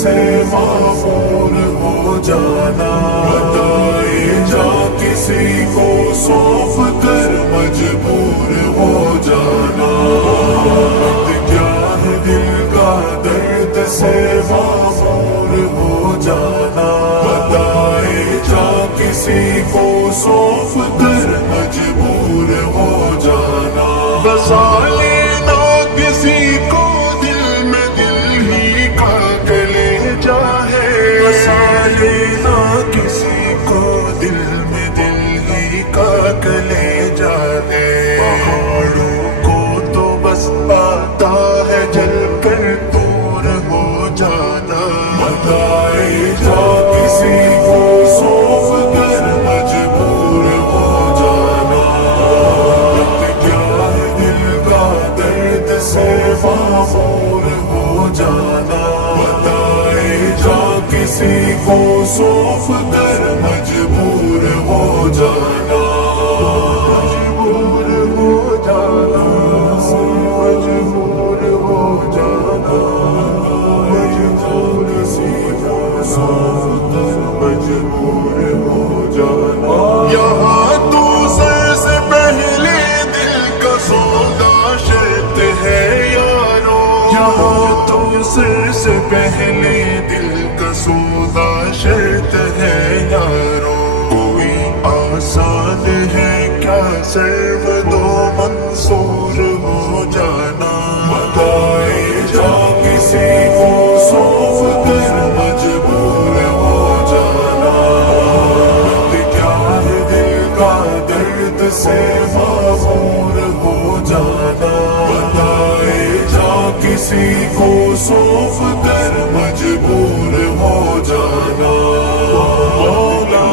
سے معمور ہو جانا، بتائے جا کسی کو سونپ کر مجبور ہو جانا، کیا ہے دل کا درد سے معمور ہو جانا، بتائے جا کسی کو سونپ کر مجبور ہو جانا، بسا لینا کسی کو دل میں دل ہی کا کلیجا ہے، بسا لینا کسی کو دل میں دل ہی کا کلیجا ہے، پہاڑوں کو تو بس آتا ہے جل کر دور ہو جانا، بتائے جا کسی کو سونپ کر مجبور ہو جانا، کیا ہے دل کا درد سے معمور ہو جانا، بتائے جا کسی کو سونپ کر مجبور ہو جانا، مجبور ہو جانا، مجبور ہو جانا، مجبور کسی کو سونپ کر مجبور ہو جانا، یہاں تو سر سے پہلے دل کا سودا شرط ہے یارو، یہاں تو سر سے پہلے دل کا سودا شرط ہے یارو، کوئی آسان ہے کیا سرود و منصور ہو جانا، بتائے جا کسی کو سونپ کر مجبور ہو جانا، کیا ہے دل کا درد سے معمور ہو جانا، بتائے جا کسی کو سونپ کر مجبور ہو جانا، مولا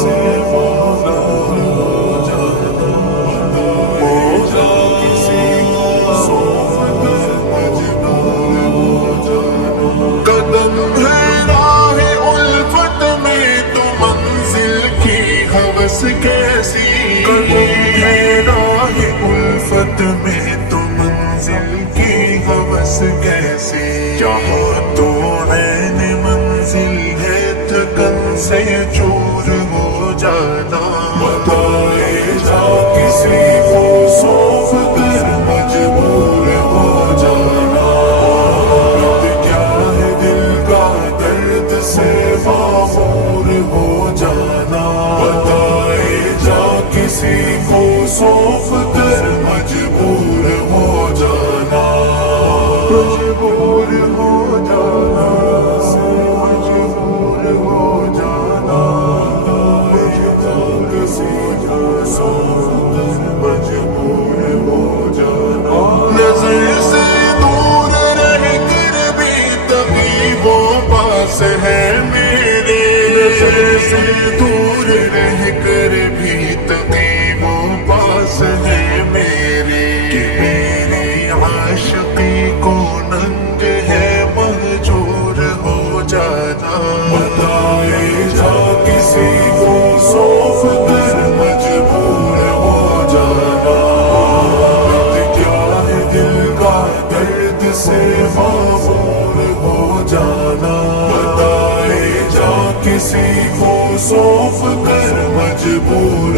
سے مولا ہو جانا، بتائے جا کسی کو سونپ کر مجبور ہو جانا، قدم ہے راہ الفت میں تو منزل کی ہوس کیسی، قدم ہے راہ الفت میں تو منزل کی ہوس کیسی، جہاں تو عین منزل ہے تھکن سے چور ہو جانا، بتائے جا کسی کو سونپ کر مجبور ہو جانا، کیا ہے دل کا درد سے معمور ہو جانا، بتائے جا کسی کو سونپ کر مجبور ہو جانا، مجبور ہو جانا، مجبور ہو جانا، کسی کو سونپ کر مجبور ہو جانا، نظر سے دور رہ کر بھی تقریبوں پاس ہے میرے، نظر سے دور رہ کر بھی تقریبوں پاس ہے میرے، کہ میری عاشقی کو ننگ ہے مہجور ہو جانا، بتائے جا کسی کو سونپ کر مجبور ہو جانا، کیا ہے دل کا درد سے معمور ہو جانا، بتائے جا کسی کو سونپ کر مجبور